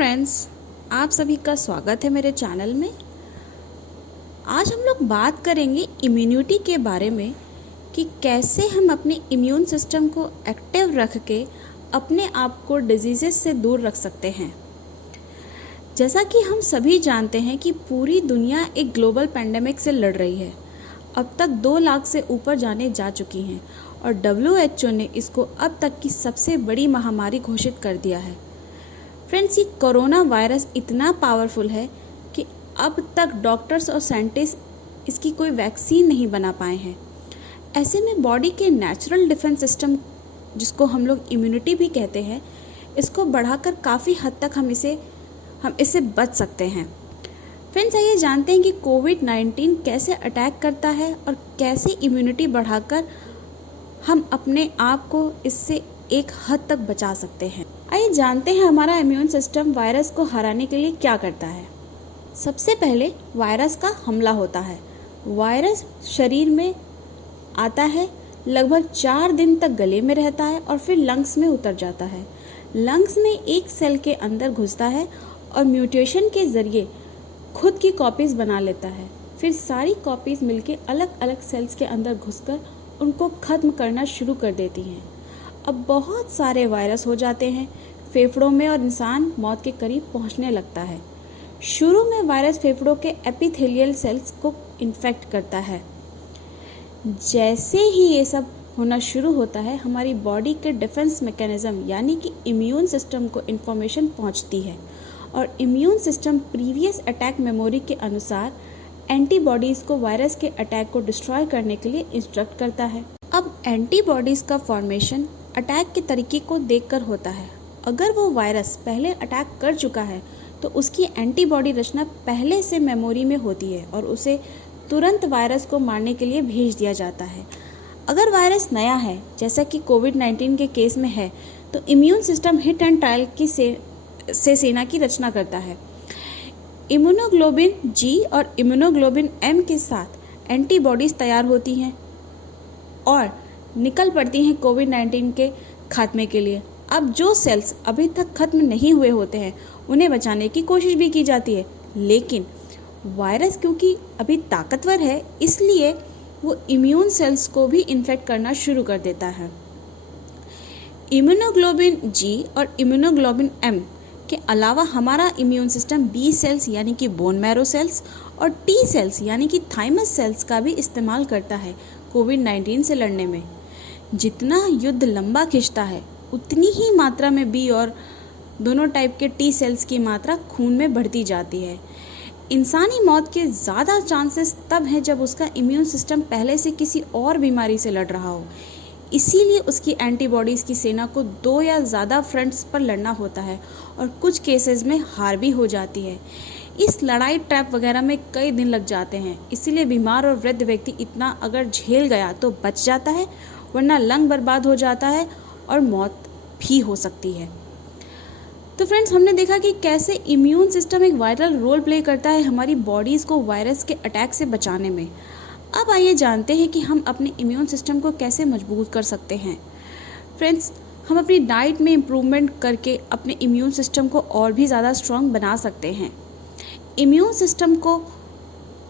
Friends, आप सभी का स्वागत है मेरे चैनल में। आज हम लोग बात करेंगे इम्यूनिटी के बारे में कि कैसे हम अपने इम्यून सिस्टम को एक्टिव रख के अपने आप को डिजीज़ेस से दूर रख सकते हैं। जैसा कि हम सभी जानते हैं कि पूरी दुनिया एक ग्लोबल पैंडेमिक से लड़ रही है। अब तक 2 लाख से ऊपर जाने जा चुकी हैं और WHO ने इसको अब तक की सबसे बड़ी महामारी घोषित कर दिया है। फ्रेंड्स, ये कोरोना वायरस इतना पावरफुल है कि अब तक डॉक्टर्स और साइंटिस्ट इसकी कोई वैक्सीन नहीं बना पाए हैं। ऐसे में बॉडी के नेचुरल डिफेंस सिस्टम, जिसको हम लोग इम्यूनिटी भी कहते हैं, इसको बढ़ाकर काफ़ी हद तक हम इससे बच सकते हैं। फ्रेंड्स, आइए जानते हैं कि कोविड-19 कैसे अटैक करता है और कैसे इम्यूनिटी बढ़ाकर हम अपने आप को इससे एक हद तक बचा सकते हैं। आइए जानते हैं हमारा इम्यून सिस्टम वायरस को हराने के लिए क्या करता है। सबसे पहले वायरस का हमला होता है। वायरस शरीर में आता है, लगभग 4 दिन तक गले में रहता है और फिर लंग्स में उतर जाता है। लंग्स में एक सेल के अंदर घुसता है और म्यूटेशन के ज़रिए खुद की कॉपीज़ बना लेता है। फिर सारी कॉपीज़ मिलके अलग अलग सेल्स के अंदर घुसकर उनको ख़त्म करना शुरू कर देती हैं। अब बहुत सारे वायरस हो जाते हैं फेफड़ों में और इंसान मौत के करीब पहुंचने लगता है। शुरू में वायरस फेफड़ों के एपिथेलियल सेल्स को इन्फेक्ट करता है। जैसे ही ये सब होना शुरू होता है, हमारी बॉडी के डिफेंस मैकेनिज्म यानी कि इम्यून सिस्टम को इन्फॉर्मेशन पहुंचती है और immune system previous attack memory के अनुसार एंटीबॉडीज़ को वायरस के अटैक को डिस्ट्रॉय करने के लिए इंस्ट्रक्ट करता है। अब एंटीबॉडीज़ का फॉर्मेशन अटैक के तरीके को देखकर होता है। अगर वो वायरस पहले अटैक कर चुका है तो उसकी एंटीबॉडी रचना पहले से मेमोरी में होती है और उसे तुरंत वायरस को मारने के लिए भेज दिया जाता है। अगर वायरस नया है, जैसा कि कोविड-19 के केस में है, तो immune system hit and trial की से सेना की रचना करता है। इम्यूनोग्लोबिन जी और इम्यूनोग्लोबिन एम के साथ एंटीबॉडीज़ तैयार होती हैं और निकल पड़ती हैं कोविड-19 के खात्मे के लिए। अब जो सेल्स अभी तक खत्म नहीं हुए होते हैं उन्हें बचाने की कोशिश भी की जाती है, लेकिन वायरस क्योंकि अभी ताकतवर है इसलिए वो इम्यून सेल्स को भी इन्फेक्ट करना शुरू कर देता है। इम्यूनोग्लोबिन जी और इम्यूनोग्लोबिन एम के अलावा हमारा इम्यून सिस्टम बी सेल्स यानी कि बोन मैरो सेल्स और टी सेल्स यानी कि थाइमस सेल्स का भी इस्तेमाल करता है कोविड-19 से लड़ने में। जितना युद्ध लंबा खिंचता है उतनी ही मात्रा में बी और दोनों टाइप के टी सेल्स की मात्रा खून में बढ़ती जाती है। इंसानी मौत के ज़्यादा चांसेस तब हैं जब उसका इम्यून सिस्टम पहले से किसी और बीमारी से लड़ रहा हो। इसीलिए उसकी एंटीबॉडीज़ की सेना को 2 या ज़्यादा फ्रंट्स पर लड़ना होता है और कुछ केसेस में हार भी हो जाती है। इस लड़ाई ट्रैप वगैरह में कई दिन लग जाते हैं, इसीलिए बीमार और वृद्ध व्यक्ति इतना अगर झेल गया तो बच जाता है, वरना लंग बर्बाद हो जाता है और मौत भी हो सकती है। तो फ्रेंड्स, हमने देखा कि कैसे इम्यून सिस्टम एक वाइटल रोल प्ले करता है हमारी बॉडीज़ को वायरस के अटैक से बचाने में। अब आइए जानते हैं कि हम अपने इम्यून सिस्टम को कैसे मजबूत कर सकते हैं। फ्रेंड्स, हम अपनी डाइट में इम्प्रूवमेंट करके अपने इम्यून सिस्टम को और भी ज़्यादा स्ट्रॉन्ग बना सकते हैं। इम्यून सिस्टम को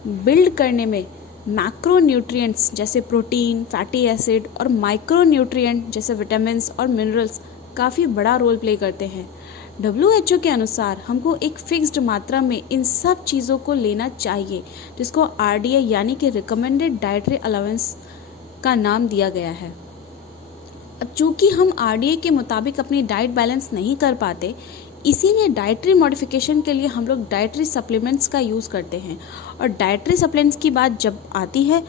बिल्ड करने में मैक्रो न्यूट्रिएंट्स जैसे प्रोटीन, फैटी एसिड और माइक्रो न्यूट्रिएंट जैसे विटामिन्स और मिनरल्स काफ़ी बड़ा रोल प्ले करते हैं। WHO के अनुसार हमको एक फिक्स्ड मात्रा में इन सब चीज़ों को लेना चाहिए, जिसको RDA यानी कि रिकमेंडेड डाइटरी अलाउंस का नाम दिया गया है। अब चूँकि हम RDA के मुताबिक अपनी डाइट बैलेंस नहीं कर पाते, इसीलिए डाइटरी मॉडिफिकेशन के लिए हम लोग डाइटरी सप्लीमेंट्स का यूज़ करते हैं। और डाइटरी सप्लीमेंट्स की बात जब आती है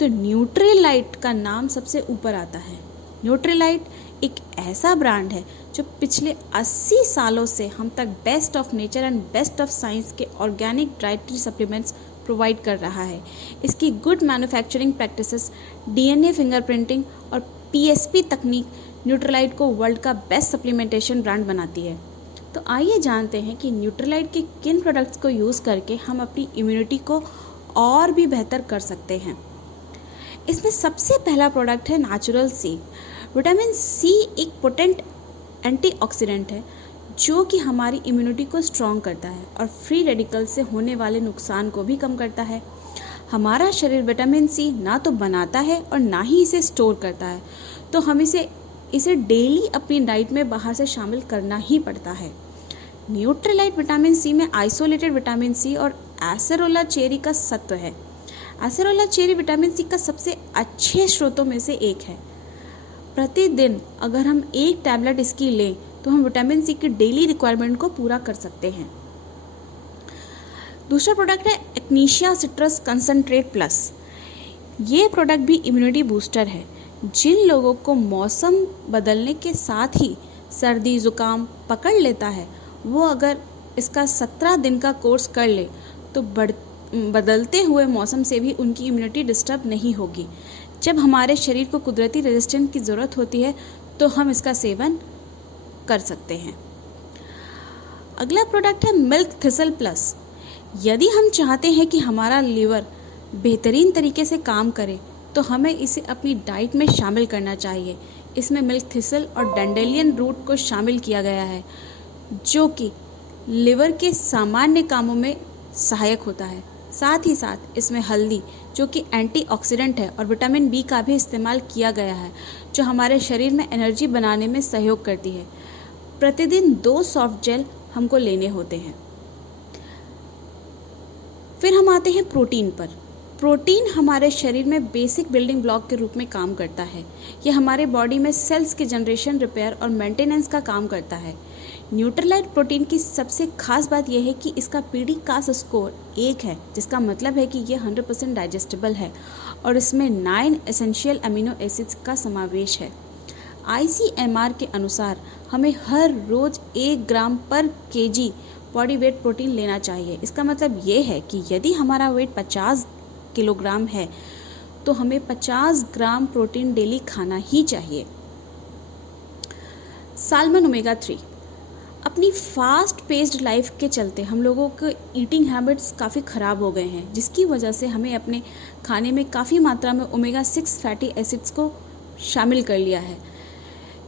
तो न्यूट्रीलाइट का नाम सबसे ऊपर आता है। न्यूट्रीलाइट एक ऐसा ब्रांड है जो पिछले 80 सालों से हम तक best of nature and best of science के ऑर्गेनिक डाइटरी सप्लीमेंट्स प्रोवाइड कर रहा है। इसकी good manufacturing practices, DNA fingerprinting और PSP तकनीक न्यूट्रीलाइट को वर्ल्ड का बेस्ट सप्लीमेंटेशन ब्रांड बनाती है। तो आइए जानते हैं कि न्यूट्रीलाइट के किन प्रोडक्ट्स को यूज़ करके हम अपनी इम्यूनिटी को और भी बेहतर कर सकते हैं। इसमें सबसे पहला प्रोडक्ट है नेचुरल सी। विटामिन सी एक पोटेंट एंटीऑक्सीडेंट है जो कि हमारी इम्यूनिटी को स्ट्रॉन्ग करता है और फ्री रेडिकल से होने वाले नुकसान को भी कम करता है। हमारा शरीर विटामिन सी ना तो बनाता है और ना ही इसे स्टोर करता है, तो हम इसे डेली अपनी डाइट में बाहर से शामिल करना ही पड़ता है। न्यूट्रीलाइट विटामिन सी में आइसोलेटेड विटामिन सी और एसेरोला चेरी का सत्व है। एसेरोला चेरी विटामिन सी का सबसे अच्छे स्रोतों में से एक है। प्रतिदिन अगर हम एक टैबलेट इसकी लें तो हम विटामिन सी की डेली रिक्वायरमेंट को पूरा कर सकते हैं। दूसरा प्रोडक्ट है एक्नीशिया सिट्रस कंसंट्रेट प्लस। ये प्रोडक्ट भी इम्यूनिटी बूस्टर है। जिन लोगों को मौसम बदलने के साथ ही सर्दी जुकाम पकड़ लेता है, वो अगर इसका 17 दिन का कोर्स कर ले तो बदलते हुए मौसम से भी उनकी इम्यूनिटी डिस्टर्ब नहीं होगी। जब हमारे शरीर को कुदरती रेजिस्टेंस की ज़रूरत होती है तो हम इसका सेवन कर सकते हैं। अगला प्रोडक्ट है मिल्क थिसल प्लस। यदि हम चाहते हैं कि हमारा लीवर बेहतरीन तरीके से काम करे तो हमें इसे अपनी डाइट में शामिल करना चाहिए। इसमें मिल्क थिसल और डैंडेलियन रूट को शामिल किया गया है, जो कि लिवर के सामान्य कामों में सहायक होता है। साथ ही साथ इसमें हल्दी, जो कि एंटीऑक्सीडेंट है, और विटामिन बी का भी इस्तेमाल किया गया है, जो हमारे शरीर में एनर्जी बनाने में सहयोग करती है। प्रतिदिन 2 सॉफ्ट जेल हमको लेने होते हैं। फिर हम आते हैं प्रोटीन पर। प्रोटीन हमारे शरीर में बेसिक बिल्डिंग ब्लॉक के रूप में काम करता है। यह हमारे बॉडी में सेल्स के जनरेशन, रिपेयर और मेंटेनेंस का काम करता है। न्यूट्रीलाइट प्रोटीन की सबसे खास बात यह है कि इसका पीडी-कास स्कोर 1 है, जिसका मतलब है कि यह 100% डाइजेस्टेबल है और इसमें 9 एसेंशियल अमीनो एसिड्स का समावेश है। ICMR के अनुसार हमें हर रोज़ 1 ग्राम पर केजी बॉडी वेट प्रोटीन लेना चाहिए। इसका मतलब ये है कि यदि हमारा वेट 50 किलोग्राम है तो हमें 50 ग्राम प्रोटीन डेली खाना ही चाहिए। Salmon omega 3। अपनी फास्ट पेस्ड लाइफ के चलते हम लोगों के ईटिंग हैबिट्स काफ़ी ख़राब हो गए हैं, जिसकी वजह से हमें अपने खाने में काफ़ी मात्रा में ओमेगा 6 फैटी एसिड्स को शामिल कर लिया है।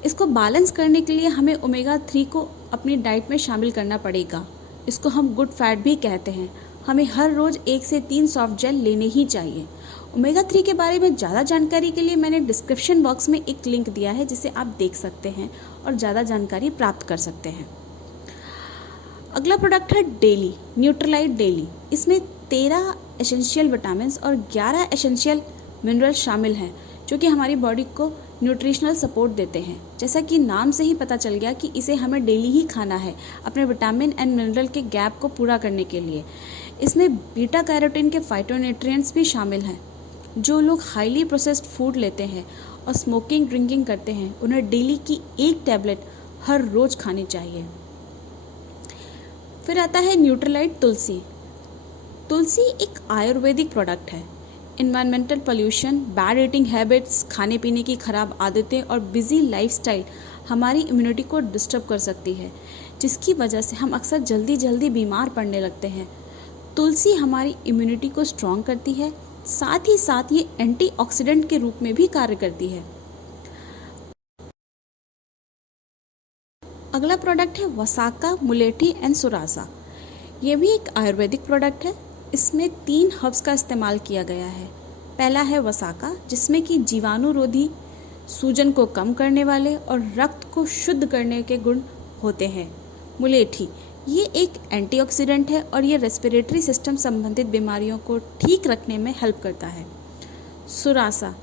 इसको बैलेंस करने के लिए हमें ओमेगा 3 को अपनी डाइट में शामिल करना पड़ेगा। इसको हम गुड फैट भी कहते हैं। हमें हर रोज़ 1 से 3 सॉफ्ट जेल लेने ही चाहिए। ओमेगा 3 के बारे में ज़्यादा जानकारी के लिए मैंने डिस्क्रिप्शन बॉक्स में एक लिंक दिया है, जिसे आप देख सकते हैं और ज़्यादा जानकारी प्राप्त कर सकते हैं। अगला प्रोडक्ट है डेली न्यूट्रीलाइट डेली। इसमें 13 एसेंशियल विटामिन और 11 एसेंशियल मिनरल शामिल हैं, जो कि हमारी बॉडी को न्यूट्रिशनल सपोर्ट देते हैं। जैसा कि नाम से ही पता चल गया कि इसे हमें डेली ही खाना है अपने विटामिन एंड मिनरल के गैप को पूरा करने के लिए। इसमें बीटा कैरोटीन के फाइटोन्यूट्रिएंट्स भी शामिल हैं। जो लोग हाईली प्रोसेस्ड फूड लेते हैं और स्मोकिंग ड्रिंकिंग करते हैं, उन्हें डेली की 1 टैबलेट हर रोज़ खानी चाहिए। फिर आता है न्यूट्रीलाइट तुलसी। तुलसी एक आयुर्वेदिक प्रोडक्ट है। Environmental pollution, bad eating habits, खाने पीने की खराब आदतें और बिजी लाइफस्टाइल हमारी इम्यूनिटी को डिस्टर्ब कर सकती है, जिसकी वजह से हम अक्सर जल्दी बीमार पड़ने लगते हैं। तुलसी हमारी इम्यूनिटी को स्ट्रॉन्ग करती है, साथ ही साथ ये एंटीऑक्सीडेंट के रूप में भी कार्य करती है। अगला प्रोडक्ट है वसाका, मुलेठी एंड सुरासा। ये भी एक आयुर्वेदिक प्रोडक्ट है। इसमें 3 हर्ब्स का इस्तेमाल किया गया है। पहला है वसाका, जिसमें कि जीवाणुरोधी, सूजन को कम करने वाले और रक्त को शुद्ध करने के गुण होते हैं। मुलेठी, ये एक एंटीऑक्सीडेंट है और ये रेस्पिरेटरी सिस्टम संबंधित बीमारियों को ठीक रखने में हेल्प करता है। सुरासा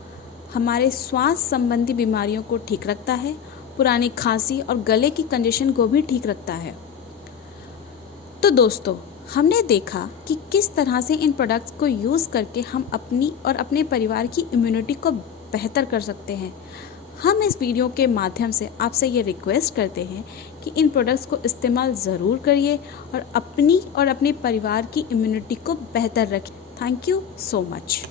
हमारे श्वास संबंधी बीमारियों को ठीक रखता है, पुरानी खांसी और गले की कंजेशन को भी ठीक रखता है। तो दोस्तों, हमने देखा कि किस तरह से इन प्रोडक्ट्स को यूज़ करके हम अपनी और अपने परिवार की इम्यूनिटी को बेहतर कर सकते हैं। हम इस वीडियो के माध्यम से आपसे ये रिक्वेस्ट करते हैं कि इन प्रोडक्ट्स को इस्तेमाल ज़रूर करिए और अपनी और अपने परिवार की इम्यूनिटी को बेहतर रखिए। Thank you so much.